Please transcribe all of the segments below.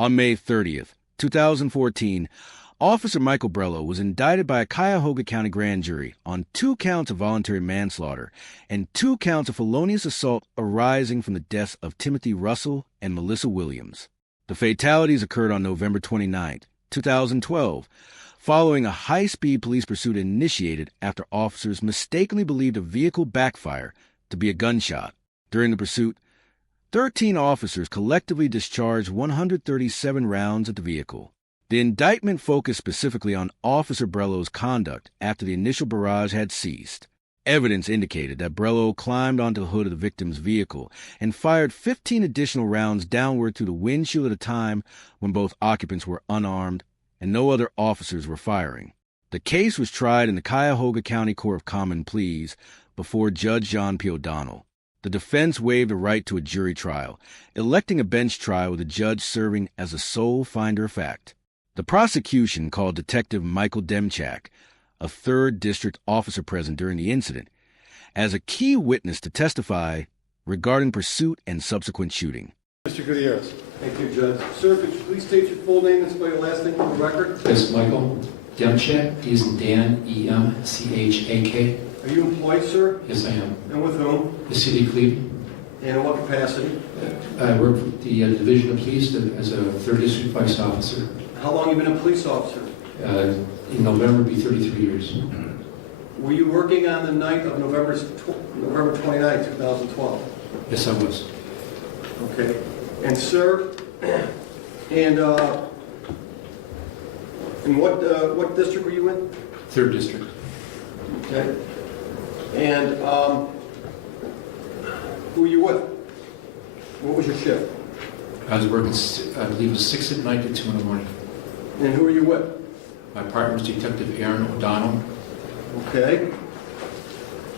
On May 30th, 2014, Officer Michael Brello was indicted by a Cuyahoga County grand jury on 2 counts of voluntary manslaughter and 2 counts of felonious assault arising from the deaths of Timothy Russell and Melissa Williams. The fatalities occurred on November 29th, 2012, following a high-speed police pursuit initiated after officers mistakenly believed a vehicle backfire to be a gunshot. During the pursuit, 13 officers collectively discharged 137 rounds at the vehicle. The indictment focused specifically on Officer Brello's conduct after the initial barrage had ceased. Evidence indicated that Brello climbed onto the hood of the victim's vehicle and fired 15 additional rounds downward through the windshield at a time when both occupants were unarmed and no other officers were firing. The case was tried in the Cuyahoga County Court of Common Pleas before Judge John P. O'Donnell. The defense waived the right to a jury trial, electing a bench trial with the judge serving as the sole finder of fact. The prosecution called Detective Michael Demchak, a 3rd District officer present during the incident, as a key witness to testify regarding pursuit and subsequent shooting. Mr. Gutierrez. Thank you, Judge. Sir, could you please state your full name and spell your last name for the record? Yes, Michael Demchak. He's Dan, E-M-C-H-A-K. Are you employed, sir? Yes, I am. And with whom? The City of Cleveland. And in what capacity? I work with the Division of Police as a 3rd District Vice Officer. How long have you been a police officer? In November, it'll be 33 years. Were you working on the night of November 29, 2012? Yes, I was. Okay. And sir, and what district were you in? 3rd District. Okay. And who were you with? What was your shift? I was working, I believe it was 6 at night to 2 in the morning. And who were you with? My partner was Detective Aaron O'Donnell. Okay.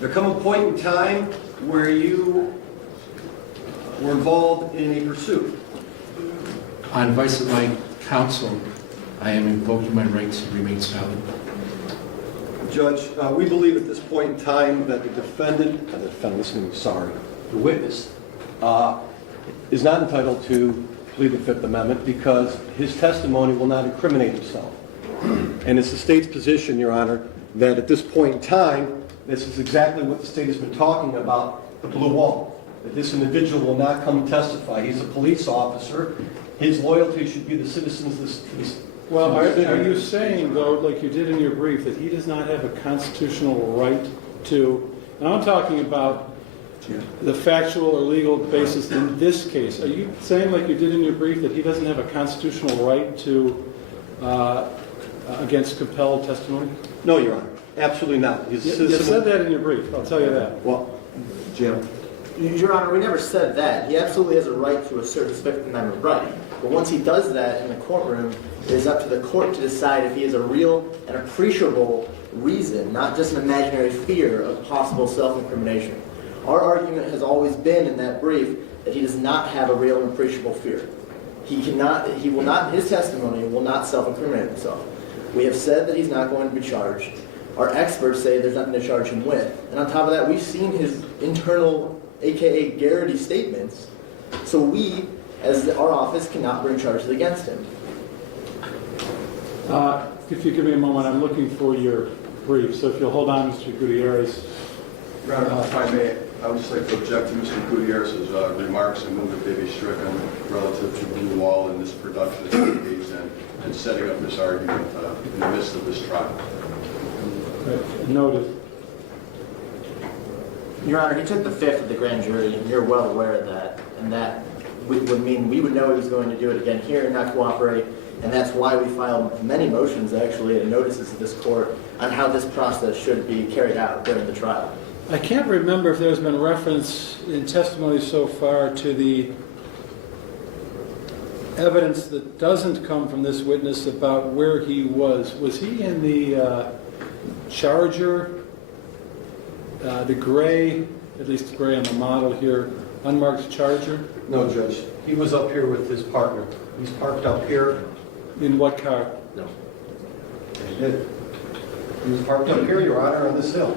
There come a point in time where you were involved in a pursuit. On advice of my counsel, I am invoking my right to remain silent. Judge, we believe at this point in time that the witness is not entitled to plead the Fifth Amendment because his testimony will not incriminate himself. And it's the state's position, Your Honor, that at this point in time, this is exactly what the state has been talking about, the blue wall. That this individual will not come testify. He's a police officer. His loyalty should be the citizens. Well, are you saying, though, like you did in your brief, that he does not have a constitutional right to, and I'm talking about the factual or legal basis in this case. Are you saying, like you did in your brief, that he doesn't have a constitutional right to, against compelled testimony? No, Your Honor. Absolutely not. You said that in your brief, I'll tell you that. Well, Jim. Your Honor, we never said that. He absolutely has a right to assert his Fifth Amendment right. But once he does that in the courtroom, it is up to the court to decide if he has a real and appreciable reason, not just an imaginary fear of possible self-incrimination. Our argument has always been in that brief that he does not have a real and appreciable fear. His testimony will not self-incriminate himself. We have said that he's not going to be charged. Our experts say there's nothing to charge him with. And on top of that, we've seen his internal, aka Garrity statements. So we, as our office, cannot bring charges against him. If you give me a moment, I'm looking for your brief. So if you'll hold on, Mr. Gutierrez. Your Honor, if I may, I would just like to object to Mr. Gutierrez's remarks and move that they be stricken relative to Blue Wall and this production that he engaged in and setting up this argument in the midst of this trial. Noted. Your Honor, he took the fifth of the grand jury, and you're well aware of that. And that would mean we would know he was going to do it again here and not cooperate. And that's why we filed many motions, actually, and notices to this court on how this process should be carried out during the trial. I can't remember if there's been reference in testimony so far to the evidence that doesn't come from this witness about where he was. Was he in the Charger, the gray, at least gray on the model here, unmarked Charger? No, Judge. He was up here with his partner. He's parked up here. In what car? No. He did. He was parked up here, Your Honor, on this hill.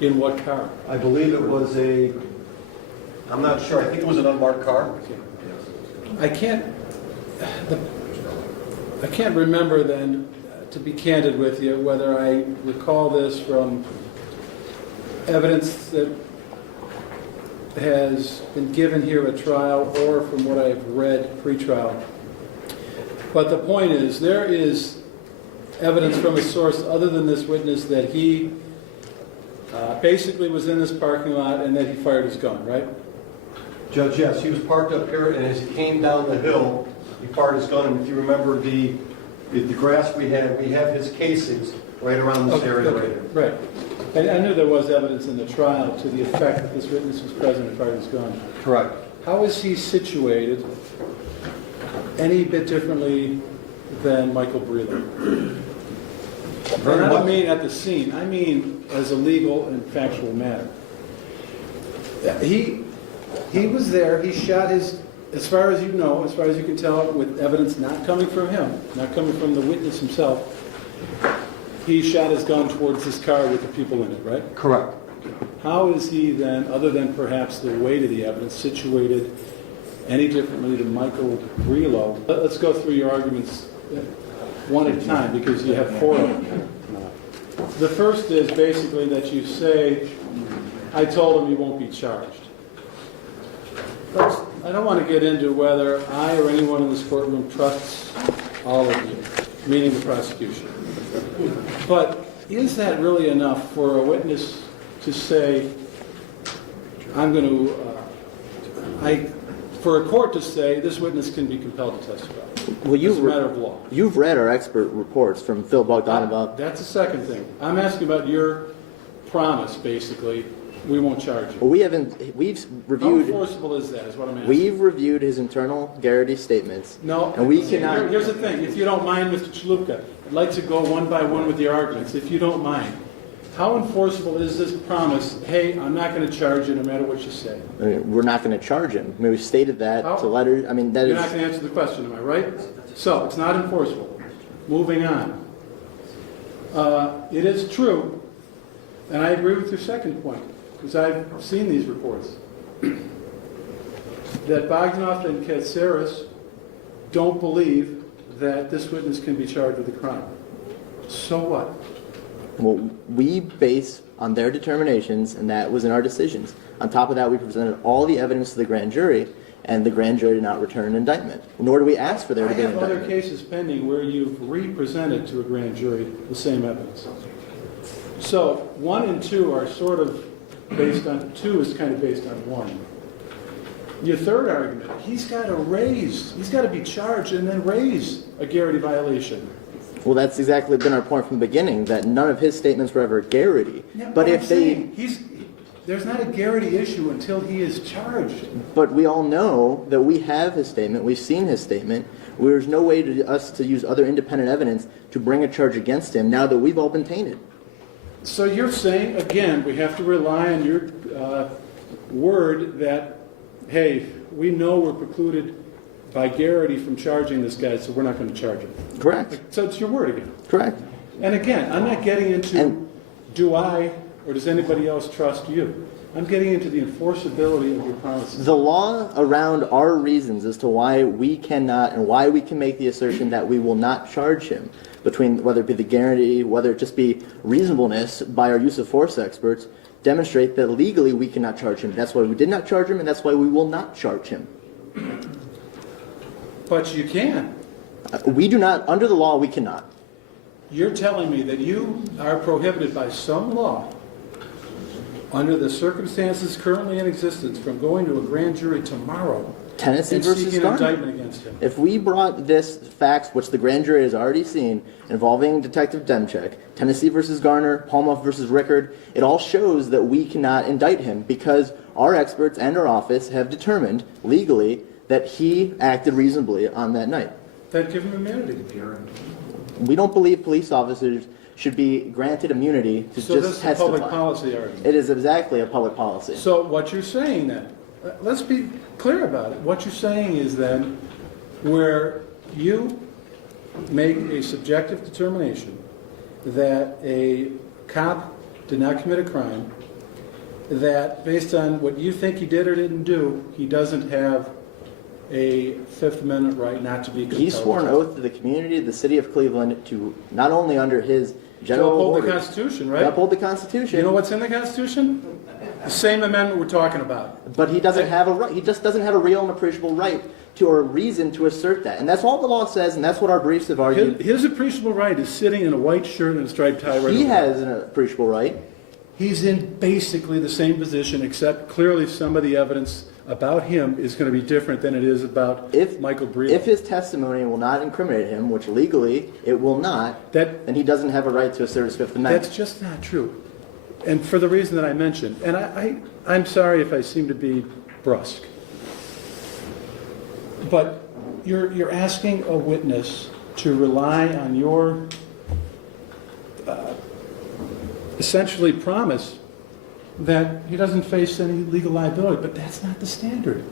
In what car? I believe it was I'm not sure. I think it was an unmarked car. I can't I can't remember then, to be candid with you, whether I recall this from evidence that has been given here at trial or from what I've read pre-trial. But the point is, there is evidence from a source other than this witness that he basically was in this parking lot and that he fired his gun, right? Judge, yes, he was parked up here, and as he came down the hill, he fired his gun. And if you remember the grass we have his casings right around this area right here. Right. And I knew there was evidence in the trial to the effect that this witness was present and fired his gun. Correct. How is he situated any bit differently than Michael Breland? And I don't mean at the scene, I mean as a legal and factual matter. He was there, he shot his, as far as you know, as far as you can tell, with evidence not coming from him, not coming from the witness himself, he shot his gun towards this car with the people in it, right? Correct. How is he then, other than perhaps the weight of the evidence, situated any differently than Michael Breland? Let's go through your arguments one at a time, because you have 4 of them. The first is basically that you say, I told him he won't be charged. I don't want to get into whether I or anyone in this courtroom trusts all of you, meaning the prosecution. But is that really enough for a witness to say, for a court to say this witness can be compelled to testify? Well, It's a matter of law. You've read our expert reports from Phil Bogdanov. That's the second thing. I'm asking about your promise, basically. We won't charge you. Well, we've How reviewed. enforceable is that, is what I'm asking. We've reviewed his internal Garrity statements. No, and we cannot. Here's the thing. If you don't mind, Mr. Chalupka, I'd like to go one by one with the arguments, if you don't mind. How enforceable is this promise, hey, I'm not going to charge you no matter what you say? I mean, we're not going to charge him. I mean, we've stated that How? to letter. I mean, that You're is. not going to answer the question, am I right? So, it's not enforceable. Moving on. It is true, and I agree with your second point, because I've seen these reports, that Bogdanov and Katsaris don't believe that this witness can be charged with a crime. So what? Well, we base on their determinations, and that was in our decisions. On top of that, we presented all the evidence to the grand jury, and the grand jury did not return an indictment. Nor do we ask for there to be an I have other indictment. cases pending where you've re-presented to a grand jury the same evidence. So 1 and 2 are sort of based on, 2 is kind of based on 1. Your third argument, he's got to be charged and then raise a Garrity violation. Well, that's exactly been our point from the beginning, that none of his statements were ever Garrity. Yeah, But I'm if they, saying, there's not a Garrity issue until he is charged. but we all know that we have his statement, we've seen his statement. There's no way to us to use other independent evidence to bring a charge against him now that we've all been tainted. So you're saying, again, we have to rely on your word that, hey, we know we're precluded by Garrity from charging this guy, so we're not going to charge him. Correct. So it's your word again. Correct. And again, I'm not getting into And- do I or does anybody else trust you. I'm getting into the enforceability of your promises. The law around our reasons as to why we cannot and why we can make the assertion that we will not charge him, between whether it be the guarantee, whether it just be reasonableness by our use of force experts, demonstrate that legally we cannot charge him. That's why we did not charge him, and that's why we will not charge him. But you can. We do not, under the law, we cannot. You're telling me that you are prohibited by some law, under the circumstances currently in existence, from going to a grand jury tomorrow Tennessee and versus seeking an Garner. indictment against him. If we brought this facts, which the grand jury has already seen, involving Detective Demchek, Tennessee versus Garner, Palmoff versus Rickard, it all shows that we cannot indict him because our experts and our office have determined legally that he acted reasonably on that night. Then give him immunity. We don't believe police officers should be granted immunity to So this just is a public testify. policy argument. It is exactly a public policy. So what you're saying then, let's be clear about it. What you're saying is then, where you make a subjective determination that a cop did not commit a crime, that based on what you think he did or didn't do, he doesn't have a Fifth Amendment right not to be compelled? He swore an oath to the community of the city of Cleveland to not only under his To general uphold the orders, Constitution, to right? uphold the Constitution. You know what's in the Constitution? The same amendment we're talking about. But he doesn't have a right. He just doesn't have a real and appreciable right to, or a reason to assert that. And that's all the law says, and that's what our briefs have argued. His appreciable right is sitting in a white shirt and a striped tie right He over has an appreciable right. He's in basically the same position, except clearly some of the evidence about him is going to be different than it is about Michael Brewer. If his testimony will not incriminate him, which legally it will not, then he doesn't have a right to assert his Fifth Amendment. That's just not true. And for the reason that I mentioned, and I'm sorry if I seem to be brusque, but you're asking a witness to rely on your essentially promise that he doesn't face any legal liability, but that's not the standard.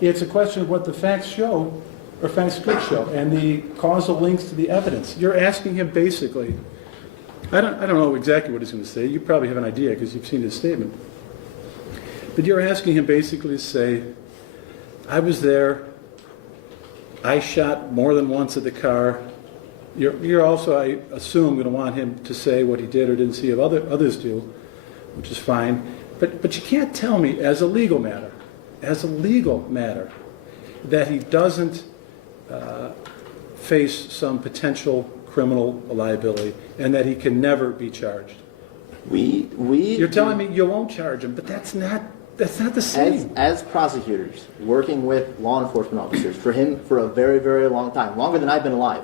It's a question of what the facts show, or facts could show, and the causal links to the evidence. You're asking him basically, I don't know exactly what he's going to say. You probably have an idea because you've seen his statement. But you're asking him basically to say, I was there, I shot more than once at the car. You're also, I assume, going to want him to say what he did or didn't see of others do, which is fine. But you can't tell me as a legal matter, that he doesn't face some potential criminal liability and that he can never be charged. You're telling me you won't charge him, but that's not the same. As prosecutors working with law enforcement officers for him for a very, very long time, longer than I've been alive,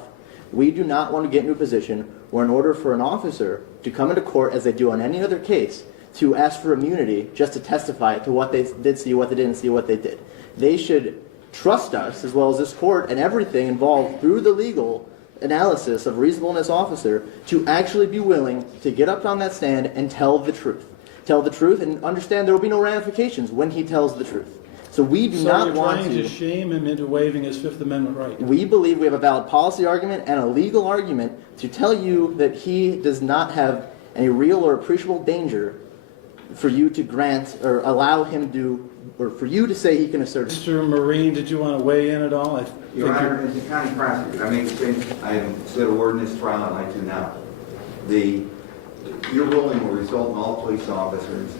we do not want to get into a position where in order for an officer to come into court, as they do on any other case, to ask for immunity just to testify to what they did see, what they didn't see, what they did. They should trust us, as well as this court and everything involved through the legal analysis of reasonableness officer, to actually be willing to get up on that stand and tell the truth. Tell the truth and understand there will be no ramifications when he tells the truth. So we do not want So you're trying to shame him into waiving his Fifth Amendment right. We believe we have a valid policy argument and a legal argument to tell you that he does not have any real or appreciable danger for you to grant or allow him to, or for you to say he can assert. Mr. Marine, did you want to weigh in at all? Your Honor, as a county prosecutor, I have said a word in this trial I'd like to now. Your ruling will result in all police officers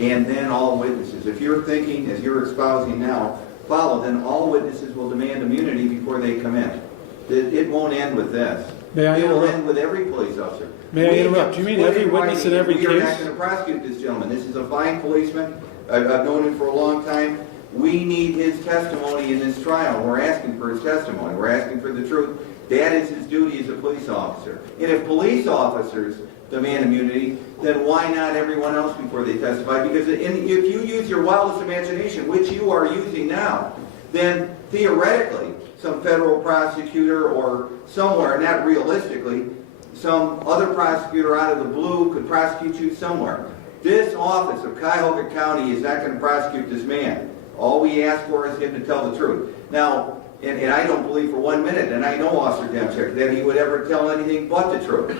and then all witnesses. If you're thinking, as you're espousing now, then all witnesses will demand immunity before they come in. It won't end with this. May I interrupt? It will end with every police officer. May I interrupt? Do you mean every witness in every case? We are not going to prosecute this gentleman. This is a fine policeman. I've known him for a long time. We need his testimony in this trial. We're asking for his testimony. We're asking for the truth. That is his duty as a police officer. And if police officers demand immunity, then why not everyone else before they testify? Because if you use your wildest imagination, which you are using now, then theoretically some federal prosecutor or somewhere, not realistically, some other prosecutor out of the blue could prosecute you somewhere. This office of Cuyahoga County is not going to prosecute this man. All we ask for is him to tell the truth. Now, and I don't believe for 1 minute, and I know Officer Demchek, that he would ever tell anything but the truth.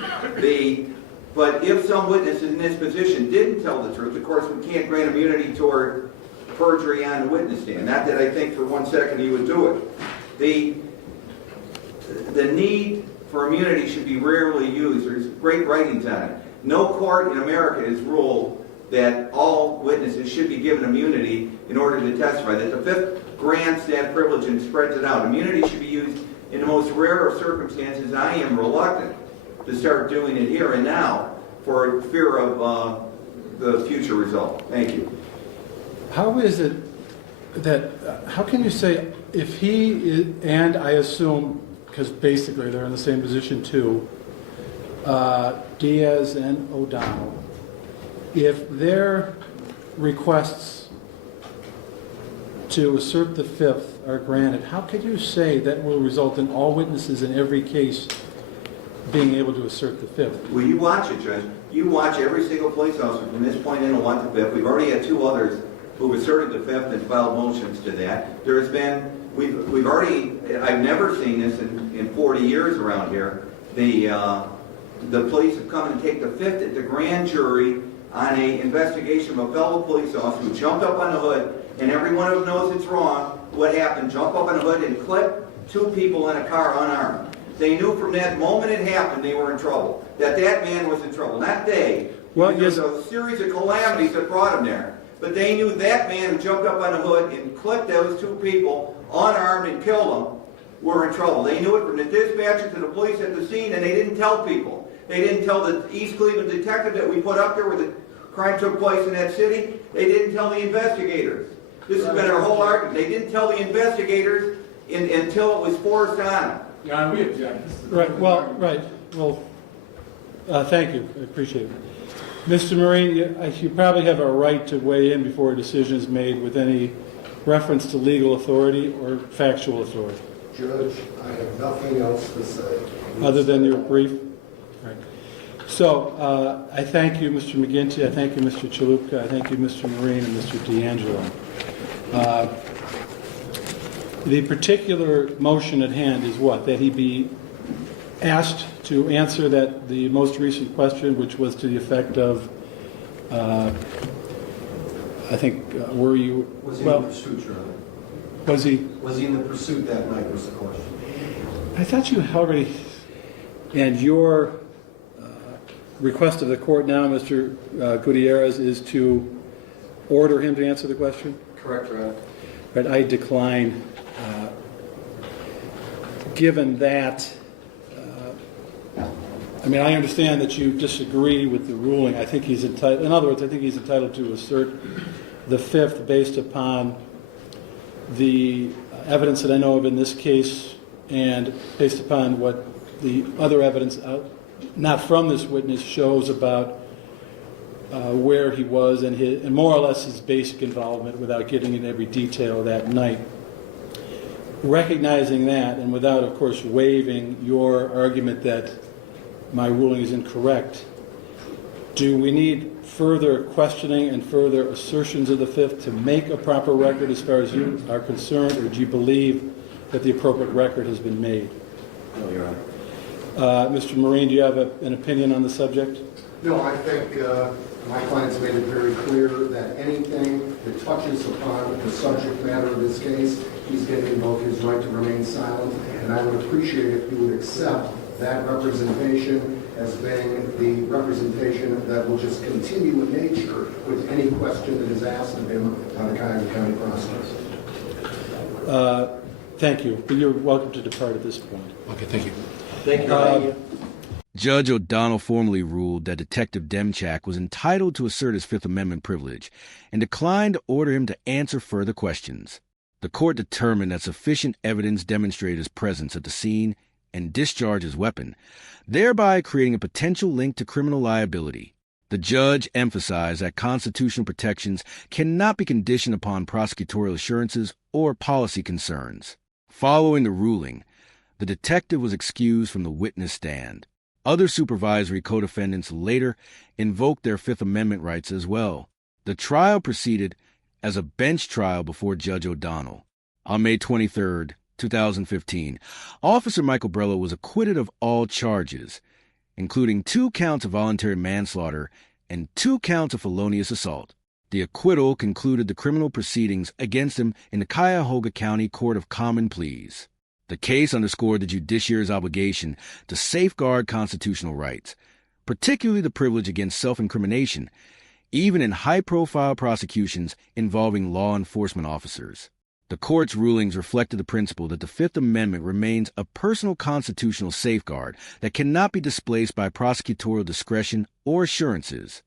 But if some witness in this position didn't tell the truth, of course we can't grant immunity toward perjury on the witness stand. Not that I think for 1 second he would do it. The need for immunity should be rarely used. There's great writings on it. No court in America has ruled that all witnesses should be given immunity in order to testify, that the Fifth grants that privilege and spreads it out. Immunity should be used in the most rare of circumstances, and I am reluctant to start doing it here and now for fear of the future result. Thank you. How is it that, how can you say if he is, and I assume, because basically they're in the same position too, Diaz and O'Donnell, if their requests to assert the Fifth are granted, how could you say that will result in all witnesses in every case being able to assert the Fifth? Well, you watch it, Judge. You watch every single police officer from this point in and want the Fifth. We've already had 2 others who've asserted the Fifth and filed motions to that. There has been, we've already, I've never seen this in 40 years around here. The police have come and take the Fifth at the grand jury on an investigation of a fellow police officer who jumped up on the hood, and every one of them knows it's wrong, what happened, jump up in a hood and clip 2 people in a car unarmed. They knew from that moment it happened they were in trouble, that man was in trouble, not they. Well, There's a series of calamities that brought him there. But they knew that man who jumped up on a hood and clipped those 2 people unarmed and killed them were in trouble. They knew it from the dispatcher to the police at the scene, and they didn't tell people. They didn't tell the East Cleveland detective that we put up there where the crime took place in that city. They didn't tell the investigators. This has been our whole argument. They didn't tell the investigators until it was forced on them. Your Honor, we object. Right, well, thank you, I appreciate it. Mr. Marine, you probably have a right to weigh in before a decision is made with any reference to legal authority or factual authority. Judge, I have nothing else to say. Other than your brief? Right. So, I thank you, Mr. McGinty, I thank you, Mr. Chalupka, I thank you, Mr. Marine, and Mr. D'Angelo. The particular motion at hand is what? That he be asked to answer the most recent question, which was to the effect of, I think, were you... Was he in the pursuit, Your Honor? Was he... Was he in the pursuit that night was the question. I thought you already... And your request of the court now, Mr. Gutierrez, is to order him to answer the question? Correct, Your Honor. But I decline. Given that, I understand that you disagree with the ruling. I think he's entitled, in other words, I think he's entitled to assert the Fifth based upon the evidence that I know of in this case and based upon what the other evidence, not from this witness, shows about where he was and more or less his basic involvement without getting into every detail that night. Recognizing that, and without, of course, waiving your argument that my ruling is incorrect, do we need further questioning and further assertions of the Fifth to make a proper record as far as you are concerned, or do you believe that the appropriate record has been made? No, Your Honor. Mr. Marine, do you have an opinion on the subject? No, I think my client's made it very clear that anything that touches upon the subject matter of this case, he's going to invoke his right to remain silent, and I would appreciate if you would accept that representation as being the representation that will just continue in nature with any question that is asked of him by the Cuyahoga County prosecutor. Thank you. You're welcome to depart at this point. Okay, thank you. Thank you. Judge O'Donnell formally ruled that Detective Demchak was entitled to assert his Fifth Amendment privilege and declined to order him to answer further questions. The court determined that sufficient evidence demonstrated his presence at the scene and discharged his weapon, thereby creating a potential link to criminal liability. The judge emphasized that constitutional protections cannot be conditioned upon prosecutorial assurances or policy concerns. Following the ruling, the detective was excused from the witness stand. Other supervisory co-defendants later invoked their Fifth Amendment rights as well. The trial proceeded as a bench trial before Judge O'Donnell. On May 23, 2015, Officer Michael Brello was acquitted of all charges, including 2 counts of voluntary manslaughter and 2 counts of felonious assault. The acquittal concluded the criminal proceedings against him in the Cuyahoga County Court of Common Pleas. The case underscored the judiciary's obligation to safeguard constitutional rights, particularly the privilege against self-incrimination, even in high-profile prosecutions involving law enforcement officers. The court's rulings reflected the principle that the Fifth Amendment remains a personal constitutional safeguard that cannot be displaced by prosecutorial discretion or assurances.